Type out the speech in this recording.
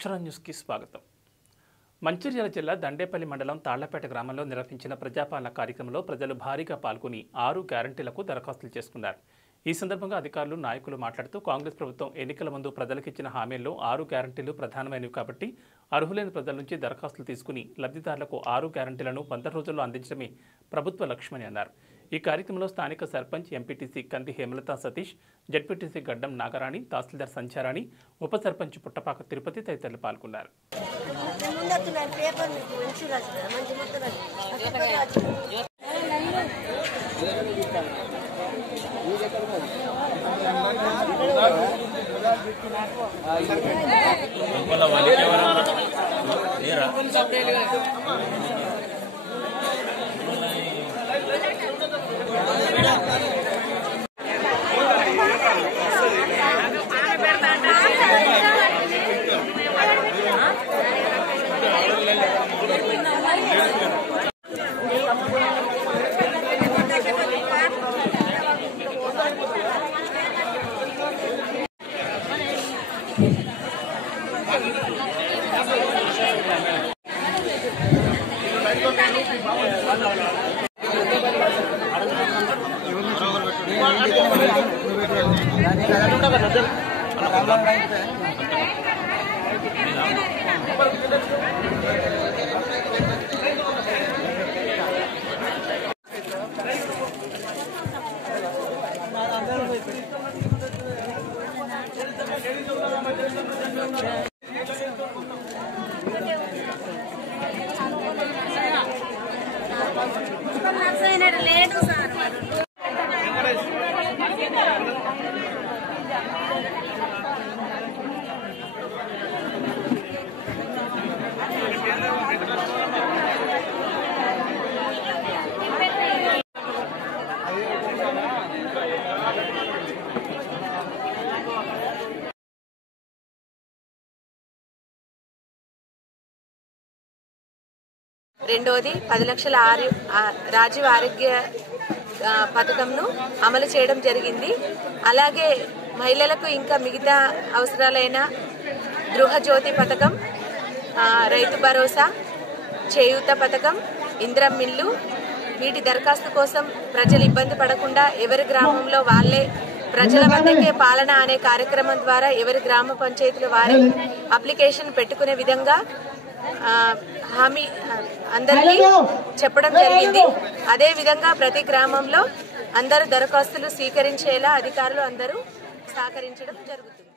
అక్షర న్యూస్కి స్వాగతం. మంచిర్యాల జిల్లా దండేపల్లి మండలం తాళ్లపేట గ్రామంలో నిర్వహించిన ప్రజాపాలన కార్యక్రమంలో ప్రజలు భారీగా పాల్గొని 6 గ్యారంటీలకు దరఖాస్తులు చేసుకున్నారు. ఈ సందర్భంగా అధికారులు, నాయకులు మాట్లాడుతూ కాంగ్రెస్ ప్రభుత్వం ఎన్నికల ముందు ప్రజలకు ఇచ్చిన హామీల్లో 6 గ్యారంటీలు ప్రధానమైనవి కాబట్టి అర్హులైన ప్రజల నుంచి దరఖాస్తులు తీసుకుని లబ్ధిదారులకు 6 గ్యారంటీలను 100 రోజుల్లో అందించడమే ప్రభుత్వ లక్ష్యమని అన్నారు. ఈ కార్యక్రమంలో స్థానిక సర్పంచ్, ఎంపీటీసీ కంది హేమలత సతీష్, జడ్పీటీసీ గడ్డం నాగరాణి, తహసీల్దార్ సంచారాణి, ఉప సర్పంచ్ పుట్టపాక తిరుపతి తదితరులు పాల్గొన్నారు. రెండోది 10 లక్షల రాజీవ్ ఆరోగ్య పథకంను అమలు చేయడం జరిగింది. అలాగే మహిళలకు ఇంకా మిగతా అవసరాలైన గృహజ్యోతి పథకం, రైతు భరోసా, చేయూత పథకం, ఇందిరమ్మ ఇల్లు, వీటి దరఖాస్తు కోసం ప్రజలు ఇబ్బంది పడకుండా ఎవరి గ్రామంలో వాళ్లే ప్రజల వద్దకే పాలన అనే కార్యక్రమం ద్వారా ఎవరి గ్రామ పంచాయతీలు వారి అప్లికేషన్ పెట్టుకునే విధంగా హామీ అందరికీ చెప్పడం జరిగింది. అదే విధంగా ప్రతి గ్రామంలో అందరూ దరఖాస్తులు స్వీకరించేలా అధికారులు అందరూ సహకరించడం జరుగుతుంది.